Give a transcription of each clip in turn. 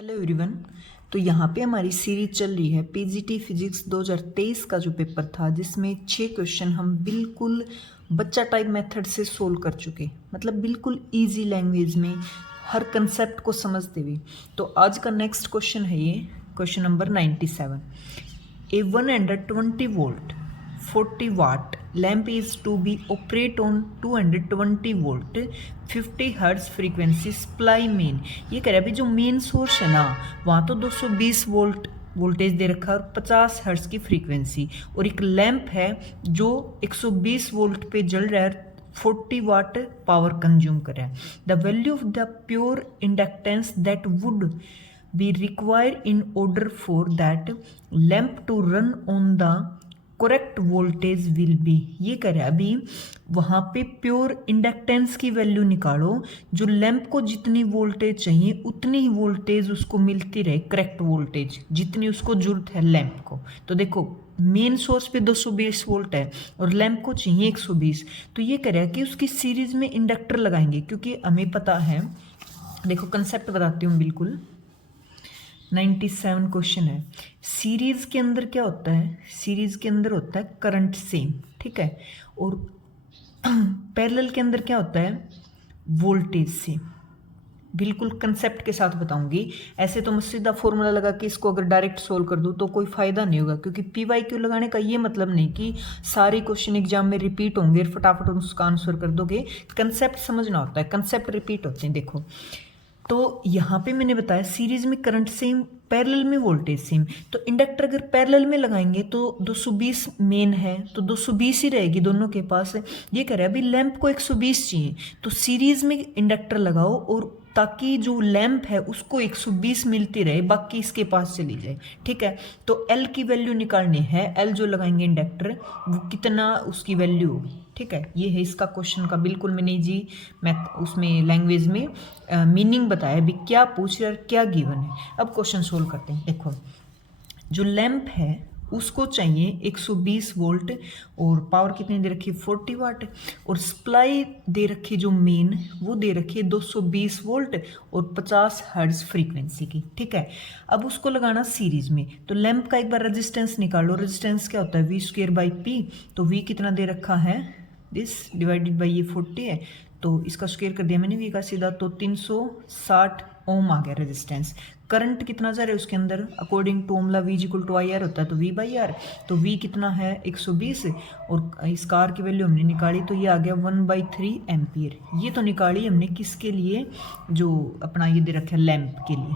Hello everyone. तो यहाँ पे हमारी सीरीज चल रही है पीजीटी फिजिक्स 2023 का जो पेपर था, जिसमें 6 क्वेश्चन हम बिल्कुल बच्चा टाइप मेथड से सोल्व कर चुके, मतलब बिल्कुल इजी लैंग्वेज में हर कंसेप्ट को समझते हुए। तो आज का नेक्स्ट क्वेश्चन है ये question number 97। A 120 volt 40 watt lamp is to be operate on 220 volt 50 hertz frequency supply main. ये कह रहा है भाई जो मेन सोर्स है ना, वहाँ तो 220 वोल्ट वोल्टेज दे रखा है और 50 हर्ट्ज की फ्रीक्वेंसी, और एक लैंप है जो 120 वोल्ट पे जल रहा है, 40 वाट पावर कंज्यूम कर रहा है। The value of the pure inductance that would be required in order for that lamp to run on the correct voltage will be। ये करे अभी वहाँ पे प्योर इंडक्टेंस की वैल्यू निकालो, जो लैंप को जितनी वोल्टेज चाहिए उतनी ही वोल्टेज उसको मिलती रहे, करेक्ट वोल्टेज जितनी उसको जरूरत है लैंप को। तो देखो मेन सोर्स पे 220 वोल्ट है और लैंप को चाहिए 120, तो ये करे कि उसकी सीरीज में इंडक्टर लगाएंगे, क्योंकि हमें पता है, देखो कंसेप्ट बताती हूँ बिल्कुल। 97 क्वेश्चन है। सीरीज के अंदर क्या होता है, सीरीज के अंदर होता है करंट सेम, ठीक है, और पैरेलल के अंदर क्या होता है, वोल्टेज सेम। बिल्कुल कंसेप्ट के साथ बताऊंगी, ऐसे तो मैं सीधा फॉर्मूला लगा के इसको अगर डायरेक्ट सोल्व कर दूं तो कोई फायदा नहीं होगा, क्योंकि PYQ लगाने का ये मतलब नहीं कि सारे क्वेश्चन एग्जाम में रिपीट होंगे और फटाफट उसका आंसर कर दोगे। कंसेप्ट समझना होता है, कंसेप्ट रिपीट होते हैं। देखो तो यहाँ पे मैंने बताया सीरीज में करंट सेम, पैरेलल में वोल्टेज सेम, तो इंडक्टर अगर पैरेलल में लगाएंगे तो 220 मेन है तो 220 ही रहेगी दोनों के पास। ये कह रहा है अभी लैंप को 120 चाहिए, तो सीरीज में इंडक्टर लगाओ और ताकि जो लैंप है उसको 120 मिलती रहे, बाकी इसके पास चली जाए, ठीक है। तो L की वैल्यू निकालनी है, L जो लगाएंगे इंडक्टर वो कितना उसकी वैल्यू होगी, ठीक है। ये है इसका क्वेश्चन का बिल्कुल मैंने जी मैथ उसमें लैंग्वेज में मीनिंग बताया भी, क्या पूछ रहा है क्या गिवन है। अब क्वेश्चन सोल्व करते हैं। देखो जो लैंप है उसको चाहिए 120 वोल्ट और पावर कितनी दे रखी है 40 वाट, और सप्लाई दे रखी जो मेन वो दे रखी है 220 वोल्ट और 50 हर्ट्ज फ्रीक्वेंसी की, ठीक है। अब उसको लगाना सीरीज में, तो लैंप का एक बार रेजिस्टेंस निकालो। रेजिस्टेंस क्या होता है V²/P, तो V कितना दे रखा है दिस डिवाइडेड बाई ये 40 है, तो इसका स्क्वायर कर दिया मैंने V का सीधा, तो 360 ओम आ गया रेजिस्टेंस। करंट कितना जा रहा है उसके अंदर, अकॉर्डिंग टू ओमला V = IR होता है, तो V/R, तो V कितना है 120, और इसका R की वैल्यू हमने निकाली तो ये आ गया 1/3 एम्पियर। ये तो निकाली हमने किसके लिए, जो अपना ये दे रखा है लैंप के लिए,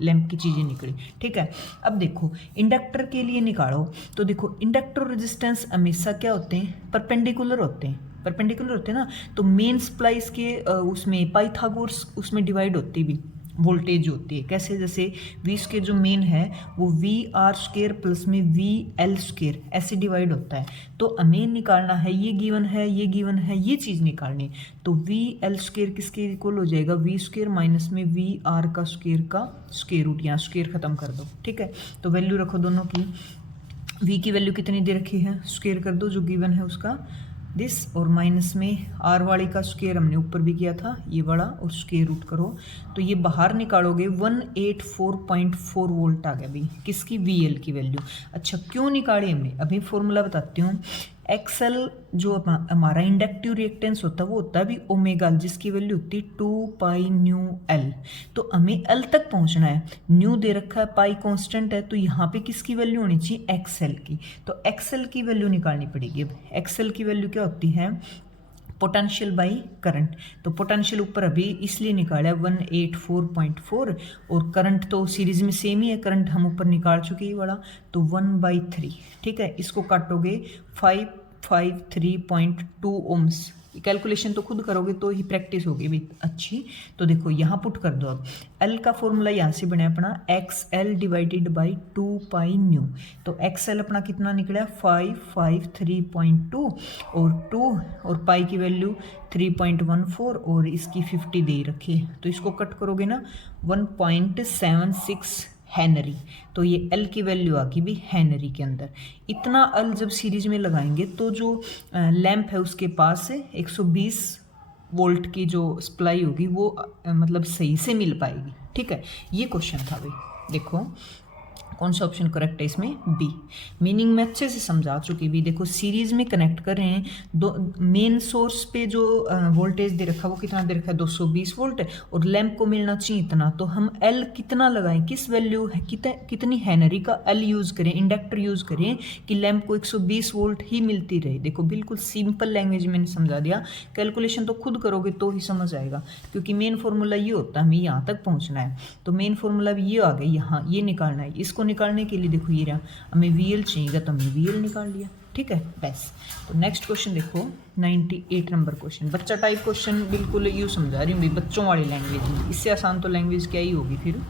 लैंप की चीज़ें निकली, ठीक है। अब देखो इंडक्टर के लिए निकालो, तो देखो इंडक्टर और रेजिस्टेंस हमेशा क्या होते हैं, परपेंडिकुलर होते हैं, परपेंडिकुलर होते हैं ना। तो मेन सप्लाईज के उसमें पाइथागोरस उसमें डिवाइड होती भी वोल्टेज होती है, कैसे, जैसे V² जो मेन है वो VR² प्लस में VL² ऐसे डिवाइड होता है। तो हमें निकालना है, ये गिवन है, ये गिवन है, ये चीज़ निकालनी, तो VL² किसके इक्वल हो जाएगा, V² माइनस में VR का स्क्वायर रूट, यहाँ स्क्वायर खत्म कर दो, ठीक है। तो वैल्यू रखो दोनों की, V की वैल्यू कितनी दे रखी है, स्क्वायर कर दो जो गिवन है उसका दिस, और माइनस में R वाली का स्क्वायर हमने ऊपर भी किया था ये वाला, और स्क्वायर रूट करो, तो ये बाहर निकालोगे 184.4 वोल्ट आ गया भाई, किसकी, VL की वैल्यू। अच्छा क्यों निकाली हमने, अभी फॉर्मूला बताती हूँ। XL जो हमारा इंडक्टिव रिएक्टेंस होता है वो होता है भी ओमेगा, जिसकी वैल्यू होती है 2π/μL। तो हमें L तक पहुंचना है, न्यू दे रखा है, पाई कांस्टेंट है, तो यहाँ पे किसकी वैल्यू होनी चाहिए, XL की। तो XL की वैल्यू निकालनी पड़ेगी। अब XL की वैल्यू क्या होती है, पोटेंशियल बाई करंट, तो पोटेंशियल ऊपर अभी इसलिए निकाला 184.4, और करंट तो सीरीज में सेम ही है, करंट हम ऊपर निकाल चुके हैं वाला, तो 1/3, ठीक है। इसको काटोगे 553.2 ओम्स, कैलकुलेशन तो खुद करोगे तो ही प्रैक्टिस होगी भी अच्छी। तो देखो यहाँ पुट कर दो, अब L का फॉर्मूला यहाँ से बना अपना XL डिवाइडेड बाई 2π/μ, तो XL अपना कितना निकला 553.2 और 2 और पाई की वैल्यू 3.14 और इसकी 50 दे रखी है, तो इसको कट करोगे ना 1.76 हेनरी, तो ये L की वैल्यू आ गई भी हेनरी के अंदर। इतना L जब सीरीज में लगाएंगे तो जो लैंप है उसके पास 120 वोल्ट की जो सप्लाई होगी वो मतलब सही से मिल पाएगी, ठीक है, ये क्वेश्चन था भाई। देखो कौन सा ऑप्शन करेक्ट है इसमें, बी। मीनिंग मैं अच्छे से समझा चुकी भी। देखो सीरीज में कनेक्ट कर रहे हैं, दो मेन सोर्स पे जो वोल्टेज दे रखा है वो कितना दे रखा है 220 वोल्ट, और लैंप को मिलना चाहिए इतना, तो हम एल कितना लगाएं, किस वैल्यू है कितनी हेनरी का एल यूज़ करें, इंडक्टर यूज़ करें कि लैंप को 120 वोल्ट ही मिलती रहे। देखो बिल्कुल सिंपल लैंग्वेज मैंने समझा दिया, कैलकुलेशन तो खुद करोगे तो ही समझ आएगा, क्योंकि मेन फॉर्मूला ये होता है, हमें यहाँ तक पहुँचना है। तो मेन फॉर्मूला भी ये आ गया, यहाँ ये निकालना है। इसको निकालने के लिए देखो ये रहा, हमें वीएल चाहिएगा तो हमने वीएल निकाल लिया, ठीक है बस। तो नेक्स्ट क्वेश्चन देखो 98 नंबर क्वेश्चन, बच्चा टाइप क्वेश्चन, बिल्कुल यूँ समझा रही हूँ भाई बच्चों वाली लैंग्वेज में, इससे आसान तो लैंग्वेज क्या ही होगी फिर।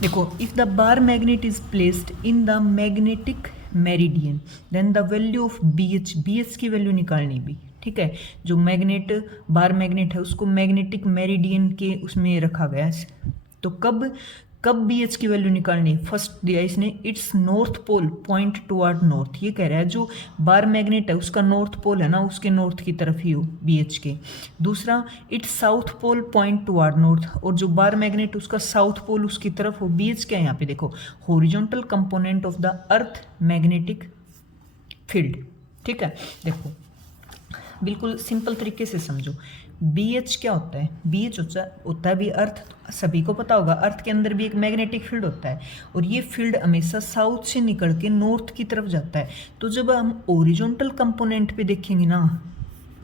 देखो if the bar magnet is placed in the magnetic meridian then the value of B H की वैल्यू निकालनी भी, ठीक है। जो मैग्नेट बार मैग्नेट है उसको मैग्नेटिक मेरिडियन के उसमें रखा गया है, तो कब बी एच की वैल्यू निकालनी है। फर्स्ट दिया इसने, it's north pole point toward north, ये कह रहा है जो बार मैग्नेट है उसका नॉर्थ पोल है ना, उसके नॉर्थ की तरफ ही हो बी एच के। दूसरा, it's south pole point toward north, और जो बार मैग्नेट उसका साउथ पोल उसकी तरफ हो। बी एच क्या है यहाँ पे देखो, horizontal component of the earth magnetic field, ठीक है। देखो बिल्कुल सिंपल तरीके से समझो, बी एच क्या होता है, बी एच होता है भी अर्थ, सभी को पता होगा अर्थ के अंदर भी एक मैग्नेटिक फील्ड होता है, और ये फील्ड हमेशा साउथ से निकल के नॉर्थ की तरफ जाता है। तो जब हम ओरिजेंटल कंपोनेंट पे देखेंगे ना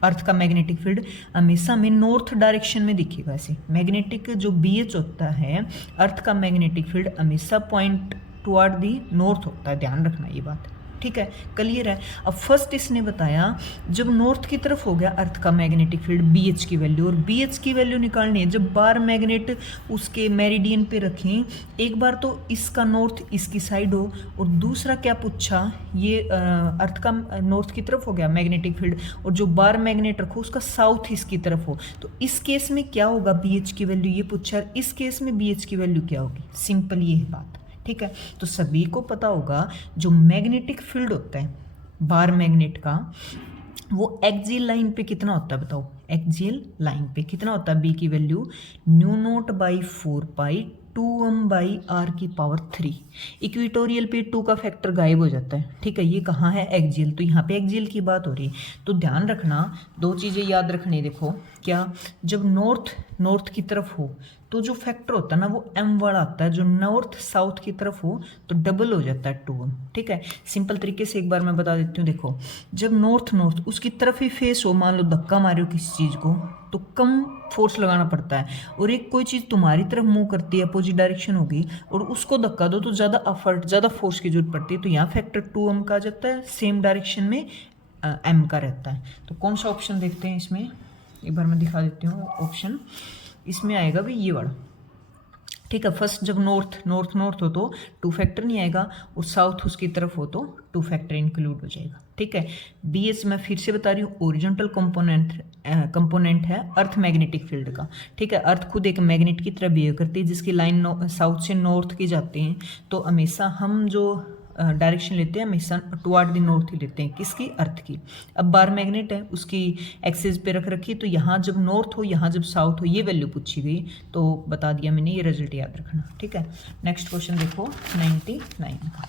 अर्थ का मैग्नेटिक फील्ड, हमेशा हमें नॉर्थ डायरेक्शन में दिखेगा। ऐसे मैग्नेटिक जो बी एच होता है, अर्थ का मैग्नेटिक फील्ड हमेशा पॉइंट टुवर्ड दी नॉर्थ होता है, ध्यान रखना ये बात, ठीक है, क्लियर है। अब फर्स्ट इसने बताया जब नॉर्थ की तरफ हो गया अर्थ का मैग्नेटिक फील्ड, बी एच की वैल्यू, और बी एच की वैल्यू निकालनी है जब बार मैग्नेट उसके मेरिडियन पे रखें। एक बार तो इसका नॉर्थ इसकी साइड हो, और दूसरा क्या पूछा, ये अर्थ का नॉर्थ की तरफ हो गया मैग्नेटिक फील्ड, और जो बार मैग्नेट रखो उसका साउथ इसकी तरफ हो। तो इस केस में क्या होगा, बी एच की वैल्यू ये पूछा, इस केस में बी एच की वैल्यू क्या होगी, सिंपल ये है बात, ठीक है। तो सभी को पता होगा जो मैग्नेटिक फील्ड होता है बार मैग्नेट का, वो एक्सियल लाइन पे कितना होता है बताओ, एक्सियल लाइन पे कितना होता है, बी की value mu naught by 4 pi 2m by R की पावर 3। इक्वेटोरियल पे 2 का फैक्टर गायब हो जाता है, ठीक है। ये कहाँ है, एक्सियल, तो यहाँ पे एक्सियल की बात हो रही है। तो ध्यान रखना, दो चीज़ें याद रखनी, देखो क्या, जब नॉर्थ की तरफ हो तो जो फैक्टर होता है ना वो m वाला आता है, जो नॉर्थ साउथ की तरफ हो तो डबल हो जाता है 2m, ठीक है। सिंपल तरीके से एक बार मैं बता देती हूँ, देखो जब नॉर्थ उसकी तरफ ही फेस हो, मान लो धक्का मारे हो किसी चीज़ को, तो कम फोर्स लगाना पड़ता है, और एक कोई चीज़ तुम्हारी तरफ मूव करती है, अपोजिट डायरेक्शन होगी, और उसको धक्का दो तो ज़्यादा एफर्ट, ज़्यादा फोर्स की जरूरत पड़ती है। तो यहाँ फैक्टर 2m का आ जाता है, सेम डायरेक्शन में m का रहता है। तो कौन सा ऑप्शन देखते हैं इसमें, एक बार मैं दिखा देती हूँ ऑप्शन, इसमें आएगा भी ये वाला, ठीक है। फर्स्ट जब नॉर्थ हो तो 2 फैक्टर नहीं आएगा, और साउथ उसकी तरफ हो तो 2 फैक्टर इंक्लूड हो जाएगा, ठीक है। बी एच मैं फिर से बता रही हूँ, ओरिजेंटल कंपोनेंट है अर्थ मैग्नेटिक फील्ड का, ठीक है। अर्थ खुद एक मैग्नेट की तरह बिहेव करती है, जिसकी लाइन साउथ से नॉर्थ की जाती हैं, तो हमेशा हम जो डायरेक्शन लेते हैं हमेशा टुवर्ड द नॉर्थ ही लेते हैं, किसकी, अर्थ की। अब बार मैग्नेट है उसकी एक्सिस पे रख रखी, तो यहाँ जब नॉर्थ हो यहाँ जब साउथ हो, ये वैल्यू पूछी गई, तो बता दिया मैंने, ये रिजल्ट याद रखना, ठीक है। नेक्स्ट क्वेश्चन देखो 99 का,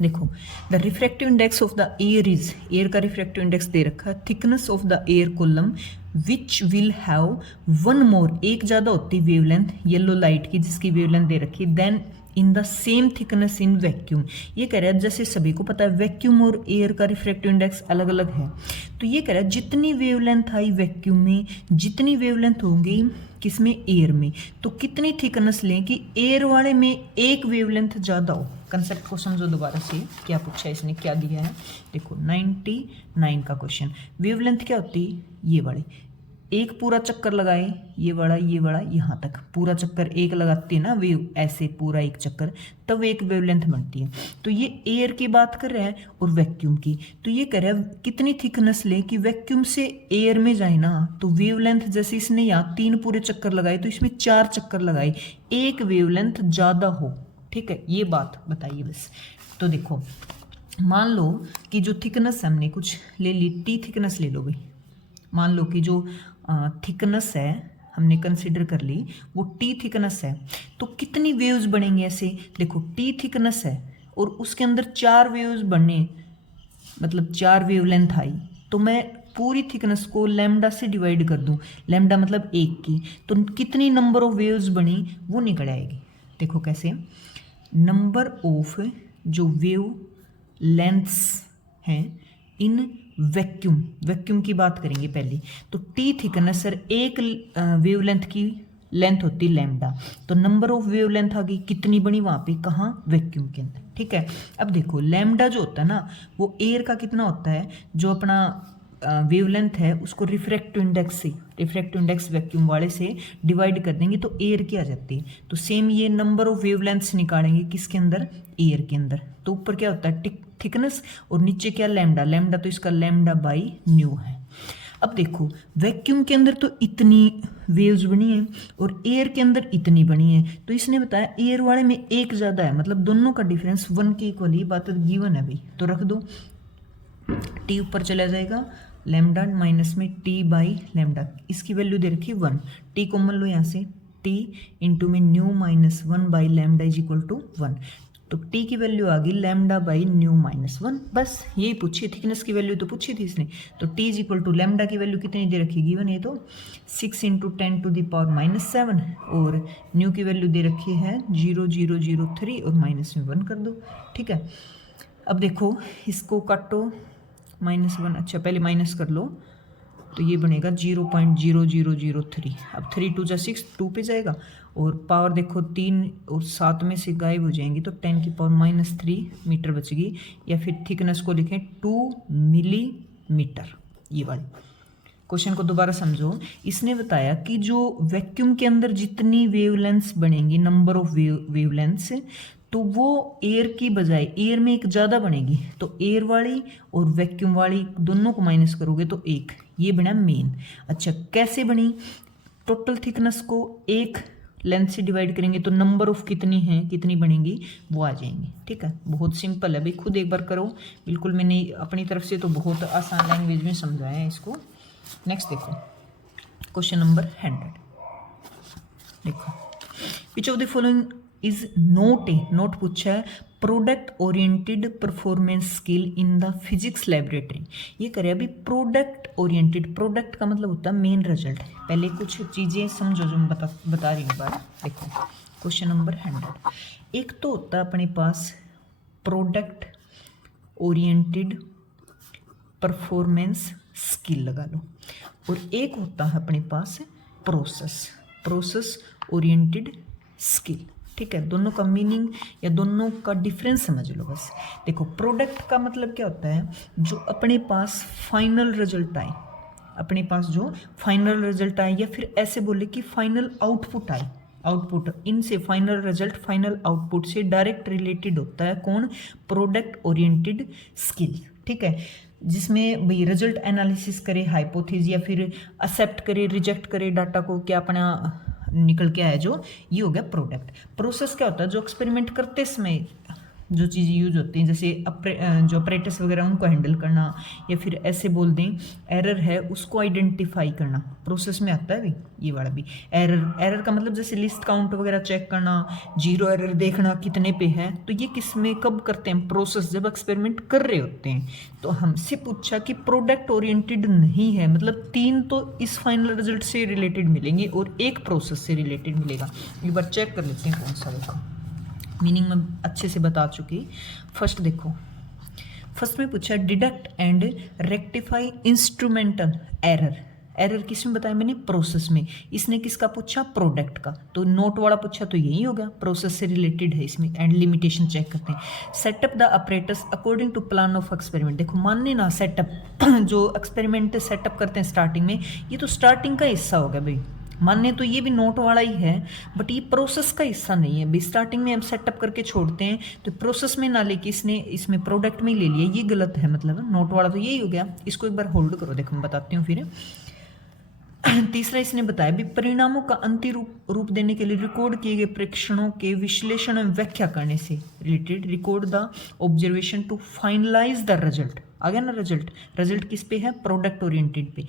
देखो the refractive index of the air is, air का रिफ्रैक्टिव इंडेक्स दे रखा है, thickness of the air column which will have 1 मोर, एक ज़्यादा होती वेवलेंथ येलो लाइट की जिसकी वेवलेंथ दे रखी, then in the same thickness in vacuum. ये कह रहा है, जैसे सभी को पता है वैक्यूम और एयर का रिफ्रैक्टिव इंडेक्स अलग अलग है, तो ये कह रहा है जितनी वेवलेंथ आई वैक्यूम में, जितनी वेवलेंथ होंगी किसमें, एयर में, तो कितनी थिकनेस लें कि एयर वाले में एक वेवलेंथ ज़्यादा हो। कंसेप्ट को समझो दोबारा से, क्या पूछा है इसने, क्या दिया है, देखो 99 का क्वेश्चन, वेवलेंथ क्या होती है, ये वाली, एक पूरा चक्कर लगाए, ये बड़ा यहाँ तक पूरा चक्कर एक लगाती है ना वेव, ऐसे पूरा एक चक्कर, तब एक वेवलेंथ बनती है। तो ये एयर की बात कर रहे हैं और वैक्यूम की, तो ये कह रहे हैं कितनी थिकनेस ले कि वैक्यूम से एयर में जाए ना, तो वेवलेंथ जैसे इसने यहाँ 3 पूरे चक्कर लगाए तो इसमें 4 चक्कर लगाए, एक वेवलेंथ ज़्यादा हो, ठीक है, ये बात बताइए बस। तो देखो मान लो कि जो थिकनेस हमने कुछ ले ली, टी थिकनेस ले लो भाई, मान लो कि जो थिकनेस है हमने कंसिडर कर ली, वो टी थिकनेस है, तो कितनी वेव्स बनेंगे ऐसे, देखो टी थिकनेस है और उसके अंदर 4 वेव्स बने, मतलब 4 वेवलेंथ आई, तो मैं पूरी थिकनेस को लैम्डा से डिवाइड कर दूं, लैम्डा मतलब 1 की, तो कितनी नंबर ऑफ वेव्स बनी वो निकल आएगी। देखो कैसे, नंबर ऑफ जो वेव लेंथ्स हैं इन वैक्यूम, वैक्यूम की बात करेंगे पहले, तो टी थिकनेस सर एक वेवलेंथ की लेंथ होती है लैम्डा, तो नंबर ऑफ वेवलेंथ आ गई, कितनी बनी वहाँ पे, कहाँ, वैक्यूम के अंदर। ठीक है, अब देखो लैम्डा जो होता है ना वो एयर का कितना होता है, जो अपना वेवलेंथ है उसको रिफ्रैक्टिव इंडेक्स से, रिफ्रैक्टिव इंडेक्स वैक्यूम वाले से डिवाइड कर देंगे तो एयर की आ जाती है, तो सेम ये नंबर ऑफ वेवलेंथ्स निकालेंगे किसके अंदर, एयर के अंदर, तो ऊपर क्या होता है थिकनेस और नीचे क्या लैम्डा, लैम्डा तो इसका लैम्डा बाई न्यू है। अब देखो वैक्यूम के अंदर तो इतनी वेव्स बनी है और एयर के अंदर इतनी बनी है, तो इसने बताया एयर वाले में एक ज़्यादा है, मतलब दोनों का डिफरेंस 1 के इक्वल, ही बात गिवन है भाई, तो रख दो, टी ऊपर चला जाएगा, लैम्डा माइनस में टी बाई लैम्डा, इसकी वैल्यू दे रखी 1, टी कॉमन लो यहाँ से, टी इंटू में mu minus 1 by lambda is equal to 1, तो टी की वैल्यू आ गई लैम्डा बाई न्यू माइनस 1, बस यही पूछी, थिकनेस की वैल्यू तो पूछी थी इसने, तो T is equal to lambda की वैल्यू कितनी दे रखी गिवन है, तो 6 इंटू 10 टू द पावर -7 और न्यू की वैल्यू दे रखी है 0.003 और माइनस में 1 कर दो। ठीक है, अब देखो इसको काटो, -1, अच्छा पहले माइनस कर लो, तो ये बनेगा 0.0003, अब 3 2 6, 2 पे जाएगा और पावर देखो 3 और 7 में से गायब हो जाएंगी, तो 10 की पावर -3 मीटर बचेगी, या फिर थिकनेस को लिखें 2 मिलीमीटर। ये वाली क्वेश्चन को दोबारा समझो, इसने बताया कि जो वैक्यूम के अंदर जितनी वेवलेंथ्स बनेंगी, नंबर ऑफ वेवलेंथ्स, तो वो एयर की बजाय एयर में एक ज़्यादा बनेगी, तो एयर वाली और वैक्यूम वाली दोनों को माइनस करोगे तो एक, ये बना मेन। अच्छा कैसे बनी, टोटल थिकनेस को एक लेंथ से डिवाइड करेंगे तो नंबर ऑफ कितनी है, कितनी बनेंगी वो आ जाएंगी। ठीक है, बहुत सिंपल है भाई, खुद एक बार करो, बिल्कुल मैंने अपनी तरफ से तो बहुत आसान लैंग्वेज में समझाया है इसको। नेक्स्ट देखो क्वेश्चन नंबर 100, देखो which of the following is not a, note पूछा है, product oriented performance skill in the physics laboratory. ये करे अभी प्रोडक्ट ओरिएंटेड, प्रोडक्ट का मतलब होता है मेन रिजल्ट। पहले कुछ चीज़ें समझो जो मैं बता रही हूँ बार। देखो क्वेश्चन नंबर 100, एक तो होता है अपने पास प्रोडक्ट ओरिएंटेड परफॉर्मेंस स्किल लगा लो, और एक होता है अपने पास प्रोसेस ओरिएंटेड स्किल। ठीक है, दोनों का मीनिंग या दोनों का डिफरेंस समझ लो बस। देखो प्रोडक्ट का मतलब क्या होता है, जो अपने पास फाइनल रिजल्ट आए, अपने पास जो फाइनल रिजल्ट आए, या फिर ऐसे बोले कि फाइनल आउटपुट आए, आउटपुट, इनसे फाइनल रिजल्ट फाइनल आउटपुट से डायरेक्ट रिलेटेड होता है कौन, प्रोडक्ट ओरिएंटेड स्किल। ठीक है, जिसमें भाई रिजल्ट एनालिसिस करे, हाइपोथेसिस या फिर एक्सेप्ट करे, रिजेक्ट करे डाटा को, क्या अपना निकल के आया जो, ये हो गया प्रोडक्ट। प्रोसेस क्या होता है, जो एक्सपेरिमेंट करते समय जो चीज़ें यूज होती हैं, जैसे जो ऑपरेटर्स वगैरह उनको हैंडल करना, या फिर ऐसे बोल दें एरर है उसको आइडेंटिफाई करना, प्रोसेस में आता है भी ये वाला भी। एरर का मतलब जैसे लिस्ट काउंट वगैरह चेक करना, 0 एरर देखना कितने पे है, तो ये किस में कब करते हैं, प्रोसेस जब एक्सपेरिमेंट कर रहे होते हैं। तो हमसे पूछा कि प्रोडक्ट ओरिएंटेड नहीं है, मतलब 3 तो इस फाइनल रिजल्ट से रिलेटेड मिलेंगे और एक प्रोसेस से रिलेटेड मिलेगा। एक बार चेक कर लेते हैं कौन सा, देखो मीनिंग में अच्छे से बता चुकी। फर्स्ट देखो, फर्स्ट में पूछा deduct and rectify instrumental error. Error किस में बताया मैंने, प्रोसेस में। इसने किसका पूछा, प्रोडक्ट का, तो नोट वाला पूछा तो यही होगा, प्रोसेस से रिलेटेड है इसमें। एंड लिमिटेशन चेक करते हैं, setup the operators according to plan of experiment. देखो मानने ना सेटअप जो एक्सपेरिमेंट सेटअप करते हैं स्टार्टिंग में, ये तो स्टार्टिंग का हिस्सा हो गया भाई, मानने तो ये भी नोट वाला ही है, बट ये प्रोसेस का हिस्सा नहीं है भाई। स्टार्टिंग में हम सेटअप करके छोड़ते हैं, तो प्रोसेस में ना लेके इसने इसमें प्रोडक्ट में ले लिया, ये गलत है, मतलब नोट वाला तो यही हो गया। इसको एक बार होल्ड करो, देखो मैं बताती हूँ फिर। तीसरा इसने बताया भी परिणामों का अंतिम रूप देने के लिए रिकॉर्ड किए गए प्रेक्षणों के विश्लेषण एवं व्याख्या करने से related, record the observation to finalise the result. आ गया ना रिजल्ट, रिजल्ट किस पे है, प्रोडक्ट ओरिएंटेड पे।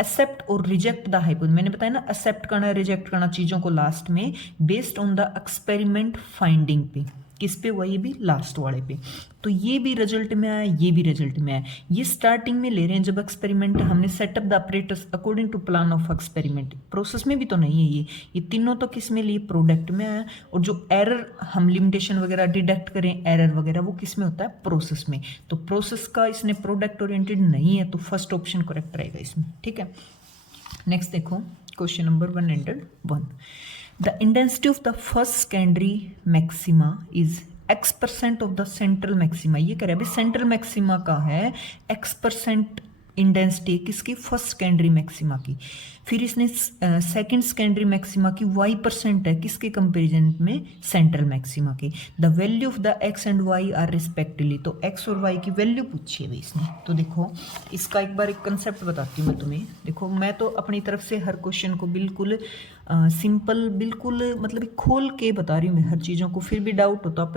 एक्सेप्ट और रिजेक्ट द हाइपोथेसिस। मैंने बताया ना एक्सेप्ट करना रिजेक्ट करना चीज़ों को लास्ट में based on the experiment finding पे, किस पे हुआ, ये भी लास्ट वाले पे। तो ये भी रिजल्ट में आया, ये भी रिजल्ट में आया। ये स्टार्टिंग में ले रहे हैं जब एक्सपेरिमेंट हमने setup the operators according to plan of experiment, process में भी तो नहीं है ये तीनों तो किस में लिए, प्रोडक्ट में आया। और जो एरर हम लिमिटेशन वगैरह डिटेक्ट करें, एरर वगैरह, वो किस में होता है, प्रोसेस में। तो प्रोसेस का इसने प्रोडक्ट ओरिएंटेड नहीं है, तो फर्स्ट ऑप्शन करेक्ट रहेगा इसमें, ठीक है। नेक्स्ट देखो question number 101। The intensity of the first secondary maxima is x% of the central maxima. ये कह रहा है भाई सेंट्रल मैक्सिमा का है x% इंटेंसिटी किसकी, फर्स्ट सेकेंडरी मैक्सिमा की। फिर इसने सेकंड सेकेंडरी मैक्सिमा की y% है किसके कंपैरिजन में, सेंट्रल मैक्सिमा के। The value of the x and y are respectively, तो x और y की वैल्यू पूछी है भाई इसने। तो देखो इसका एक बार एक कंसेप्ट बताती हूँ मैं तुम्हें। देखो मैं तो अपनी तरफ से हर क्वेश्चन को बिल्कुल सिंपल, बिल्कुल मतलब खोल के बता रही हूँ मैं हर चीज़ों को। फिर भी डाउट हो तो आप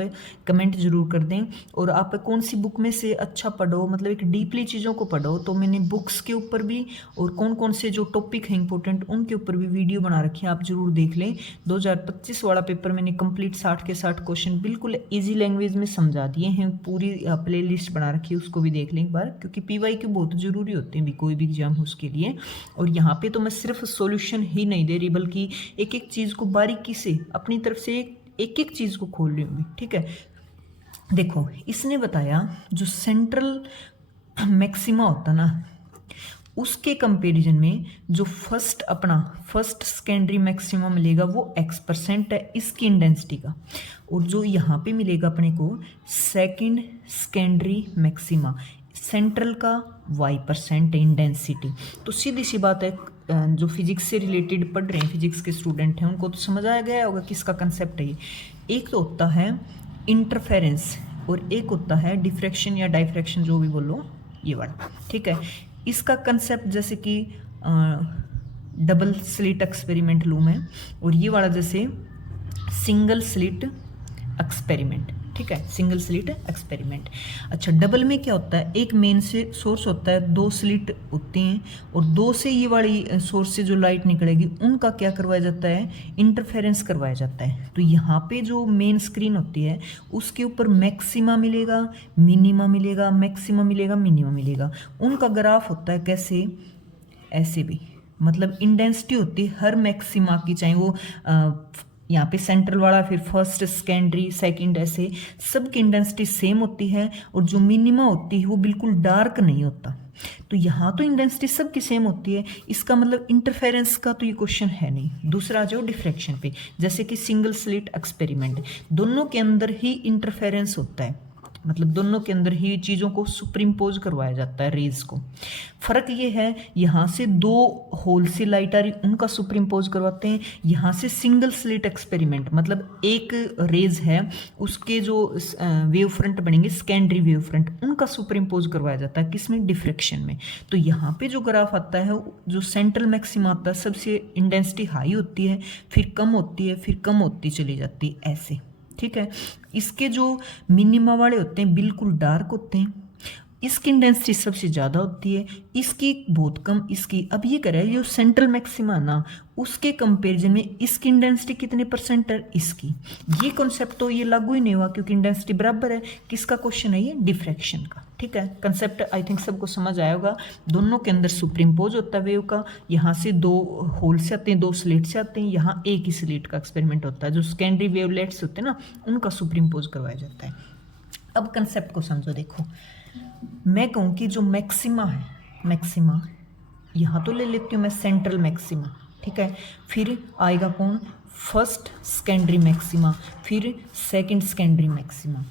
कमेंट जरूर कर दें। और आप कौन सी बुक में से अच्छा पढ़ो, मतलब एक डीपली चीज़ों को पढ़ो, तो मैंने बुक्स के ऊपर भी और कौन कौन से जो टॉपिक हैं इंपॉर्टेंट उनके ऊपर भी वीडियो बना रखी है, आप जरूर देख लें। 2025 वाला पेपर मैंने कंप्लीट 60 के 60 क्वेश्चन बिल्कुल ईजी लैंग्वेज में समझा दिए हैं, पूरी प्ले लिस्ट बना रखी है, उसको भी देख लें एक बार, क्योंकि PYQ बहुत ज़रूरी होते हैं भी कोई भी एग्जाम हो उसके लिए। और यहाँ पे तो मैं सिर्फ सॉल्यूशन ही नहीं दे रही, बल्कि एक एक चीज़ को बारीकी से अपनी तरफ से एक एक चीज़ को खोल रही हूँ, ठीक है। देखो इसने बताया जो सेंट्रल मैक्सिमा होता ना, उसके कंपैरिजन में जो फर्स्ट सेकेंडरी मैक्सिमा मिलेगा वो x% है इसकी इंटेंसिटी का। और जो यहाँ पे मिलेगा अपने को सेकंड सेकेंडरी मैक्सिमा, सेंट्रल का y% है इंटेंसिटी। तो सीधी सी बात है, जो फिजिक्स से रिलेटेड पढ़ रहे हैं, फिजिक्स के स्टूडेंट हैं, उनको तो समझ आ गया होगा किसका कंसेप्ट है ये। एक तो होता है इंटरफेरेंस और एक होता है डिफ्रैक्शन या डाइफ्रैक्शन, जो भी बोलो ये वाला, ठीक है। इसका कंसेप्ट जैसे कि डबल स्लिट एक्सपेरिमेंट लूँ मैं, और ये वाला जैसे सिंगल स्लिट एक्सपेरिमेंट, ठीक है, सिंगल स्लिट एक्सपेरिमेंट। अच्छा डबल में क्या होता है, एक मेन से सोर्स होता है, 2 स्लिट होती हैं, और 2 से ये वाली सोर्स से जो लाइट निकलेगी उनका क्या करवाया जाता है, इंटरफेरेंस करवाया जाता है। तो यहाँ पे जो मेन स्क्रीन होती है उसके ऊपर मैक्सिमा मिलेगा, मिनिमा मिलेगा, मैक्सिमा मिलेगा, मिनिमा मिलेगा। उनका ग्राफ होता है कैसे, ऐसे भी, मतलब इंटेंसिटी होती है हर मैक्सिमा की, चाहे वो यहाँ पे सेंट्रल वाला, फिर फर्स्ट सेकेंडरी सेकंड, ऐसे सबकी इंटेंसिटी सेम होती है। और जो मिनिमा होती है वो बिल्कुल डार्क नहीं होता। तो यहाँ तो इंटेंसिटी सबकी सेम होती है, इसका मतलब इंटरफेरेंस का तो ये क्वेश्चन है नहीं। दूसरा आ जाओ डिफ्रैक्शन पे, जैसे कि सिंगल स्लिट एक्सपेरिमेंट, दोनों के अंदर ही इंटरफेरेंस होता है, मतलब दोनों के अंदर ही चीज़ों को सुपरिम्पोज करवाया जाता है, रेज को। फ़र्क ये है, यहाँ से 2 होल से लाइट आ रही उनका सुपरिम्पोज करवाते हैं, यहाँ से सिंगल स्लिट एक्सपेरिमेंट, मतलब एक रेज है उसके जो वेव फ्रंट बनेंगे सेकेंडरी वेव फ्रंट, उनका सुपरिम्पोज करवाया जाता है, किसमें, डिफ्रैक्शन में। तो यहाँ पे जो ग्राफ आता है, जो सेंट्रल मैक्सिमा आता है, सबसे इंटेंसिटी हाई होती है, फिर कम होती है, फिर कम होती चली जाती है, ऐसे, ठीक है। इसके जो मिनिमा वाले होते हैं बिल्कुल डार्क होते हैं, इसकी इंटेंसिटी सबसे ज़्यादा होती है, इसकी बहुत कम, इसकी। अब ये कह रहा है जो सेंट्रल मैक्सिमा ना, उसके कंपैरिजन में इसकी इंटेंसिटी कितने % है, इसकी। ये कॉन्सेप्ट तो ये लागू ही नहीं हुआ क्योंकि इंटेंसिटी बराबर है। किसका क्वेश्चन है ये, डिफ्रैक्शन का, ठीक है। कंसेप्ट आई थिंक सबको समझ आया होगा। दोनों के अंदर सुपरिम्पोज होता है वेव का, यहाँ से 2 होल से आते हैं, 2 स्लिट से आते हैं, यहाँ एक ही स्लिट का एक्सपेरिमेंट होता है। जो सेकेंडरी वेवलेट्स होते हैं ना, उनका सुपरिम्पोज करवाया जाता है। अब कंसेप्ट को समझो। देखो मैं कहूँ कि जो मैक्सिमा है, मैक्सिमा यहाँ तो ले लेती हूँ मैं सेंट्रल मैक्सिमा, ठीक है। फिर आएगा कौन, फर्स्ट सेकेंडरी मैक्सिमा, फिर सेकंड सेकेंडरी मैक्सिमा।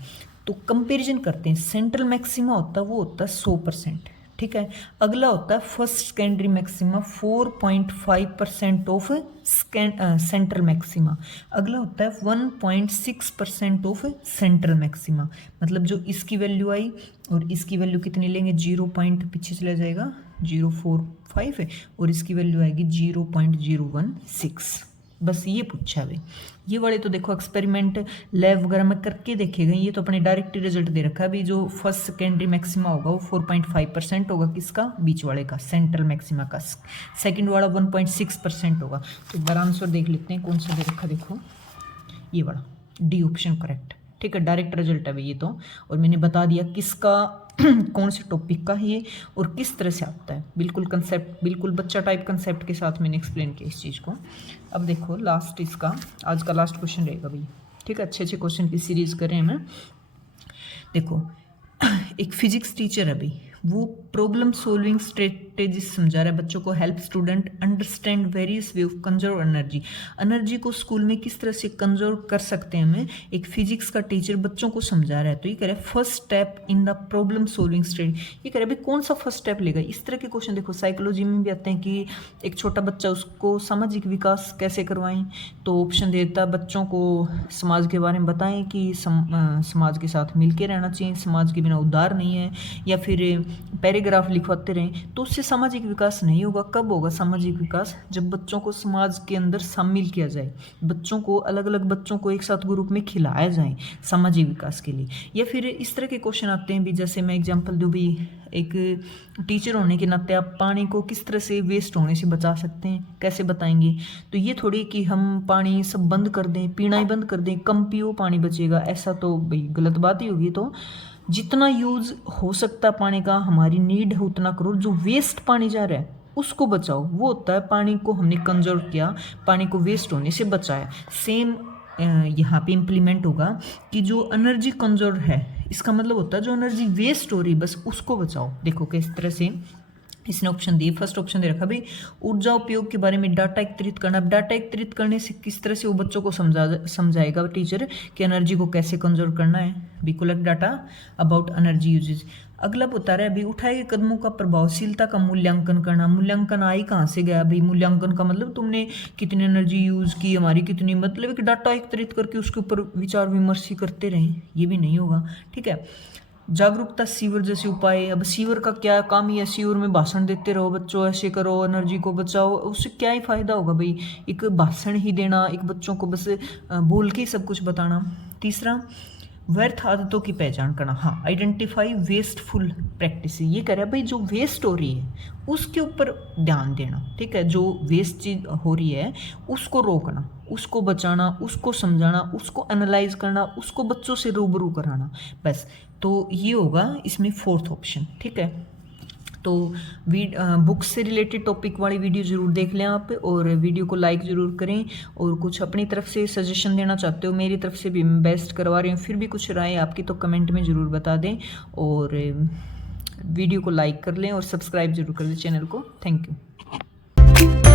तो कंपैरिजन करते हैं, सेंट्रल मैक्सिमा होता है वो होता है 100%, ठीक है। अगला होता है first secondary maxima 4.5% of central maxima. अगला होता है 1.6% ऑफ सेंट्रल मैक्सिमा। मतलब जो इसकी वैल्यू आई और इसकी वैल्यू कितनी लेंगे, 0 पॉइंट पीछे चला जाएगा, 045 है, और इसकी वैल्यू आएगी 0.016। बस ये पूछा है भाई। ये वाले तो देखो एक्सपेरिमेंट लैब वगैरह में करके देखे गए, ये तो अपने डायरेक्ट रिजल्ट दे रखा है अभी। जो फर्स्ट सेकेंडरी मैक्सिमा होगा वो 4.5% होगा, किसका, बीच वाले का, सेंट्रल मैक्सिमा का। सेकंड वाला 1.6% होगा। तो एक बार आंसर देख लेते हैं कौन सा दे रखा, देखो ये वाला डी ऑप्शन करेक्ट, ठीक है। डायरेक्ट रिजल्ट है भाई ये तो, और मैंने बता दिया किसका कौन से टॉपिक का है ये और किस तरह से आता है, बिल्कुल कंसेप्ट, बिल्कुल बच्चा टाइप कंसेप्ट के साथ मैंने एक्सप्लेन किया इस चीज़ को। अब देखो लास्ट इसका, आज का लास्ट क्वेश्चन रहेगा भाई, ठीक है। अच्छे अच्छे क्वेश्चन की सीरीज करें हमें। देखो एक फिजिक्स टीचर है भाई, वो प्रॉब्लम सॉल्विंग स्ट्रेटेजी समझा रहा है बच्चों को। Help student understand various way of conserve energy. Energy को स्कूल में किस तरह से कंजर्व कर सकते हैं हमें, एक फिजिक्स का टीचर बच्चों को समझा रहा है। तो ये कह रहा है first step in the problem solving strategy. ये कह रहा है भाई कौन सा फर्स्ट स्टेप लेगा। इस तरह के क्वेश्चन देखो साइकोलॉजी में भी आते हैं कि एक छोटा बच्चा, उसको सामाजिक विकास कैसे करवाएं। तो ऑप्शन देता है बच्चों को समाज के बारे में बताएं कि समाज के साथ मिलकर रहना चाहिए, समाज के बिना उद्धार नहीं है, या फिर पैराग्राफ लिखवाते रहें। तो उससे सामाजिक विकास नहीं होगा। कब होगा सामाजिक विकास, जब बच्चों को समाज के अंदर शामिल किया जाए, बच्चों को अलग अलग बच्चों को एक साथ ग्रुप में खिलाया जाए सामाजिक विकास के लिए। या फिर इस तरह के क्वेश्चन आते हैं भी, जैसे मैं एग्जांपल दूँ भी, एक टीचर होने के नाते आप पानी को किस तरह से वेस्ट होने से बचा सकते हैं, कैसे बताएंगे। तो ये थोड़ी कि हम पानी सब बंद कर दें, पीना ही बंद कर दें, कम पियो पानी बचेगा, ऐसा तो भाई गलत बात ही होगी। तो जितना यूज़ हो सकता है पानी का, हमारी नीड है उतना करो। जो वेस्ट पानी जा रहा है उसको बचाओ, वो होता है पानी को हमने कंजर्व किया, पानी को वेस्ट होने से बचाया। सेम यहाँ पे इम्प्लीमेंट होगा कि जो एनर्जी कंजर्व है, इसका मतलब होता है जो एनर्जी वेस्ट हो रही बस उसको बचाओ। देखो किस तरह से इसने ऑप्शन दिए। फर्स्ट ऑप्शन दे रखा भाई ऊर्जा उपयोग के बारे में डाटा एकत्रित करना। अब डाटा एकत्रित करने से किस तरह से वो बच्चों को समझाएगा टीचर कि एनर्जी को कैसे कंजर्व करना है। भी collect data about energy usage. अगला बता रहा है अभी उठाए गए कदमों का प्रभावशीलता का मूल्यांकन करना। मूल्यांकन आई कहाँ से गया भाई, मूल्यांकन का मतलब तुमने कितनी एनर्जी यूज़ की, हमारी कितनी, मतलब कि डाटा एकत्रित करके उसके ऊपर विचार विमर्श ही करते रहें, ये भी नहीं होगा, ठीक है। जागरूकता सीवर जैसे उपाय। अब सीवर का क्या काम ही है, सीवर में भाषण देते रहो बच्चों, ऐसे करो एनर्जी को बचाओ, उससे क्या ही फ़ायदा होगा भाई, एक भाषण ही देना, एक बच्चों को बस बोल के ही सब कुछ बताना। तीसरा व्यर्थ आदतों की पहचान करना। हाँ, आइडेंटिफाई वेस्टफुल प्रैक्टिस। ये कह रहा है भाई जो वेस्ट हो रही है उसके ऊपर ध्यान देना, ठीक है। जो वेस्ट चीज़ हो रही है उसको रोकना, उसको बचाना, उसको समझाना, उसको एनालाइज करना, उसको बच्चों से रूबरू कराना, बस। तो ये होगा इसमें फोर्थ ऑप्शन, ठीक है। तो बुक्स से रिलेटेड टॉपिक वाली वीडियो ज़रूर देख लें आप, और वीडियो को लाइक ज़रूर करें। और कुछ अपनी तरफ से सजेशन देना चाहते हो, मेरी तरफ से भी बेस्ट करवा रही हूँ, फिर भी कुछ राय आपकी तो कमेंट में ज़रूर बता दें। और वीडियो को लाइक कर लें और सब्सक्राइब ज़रूर कर लें चैनल को। Thank you.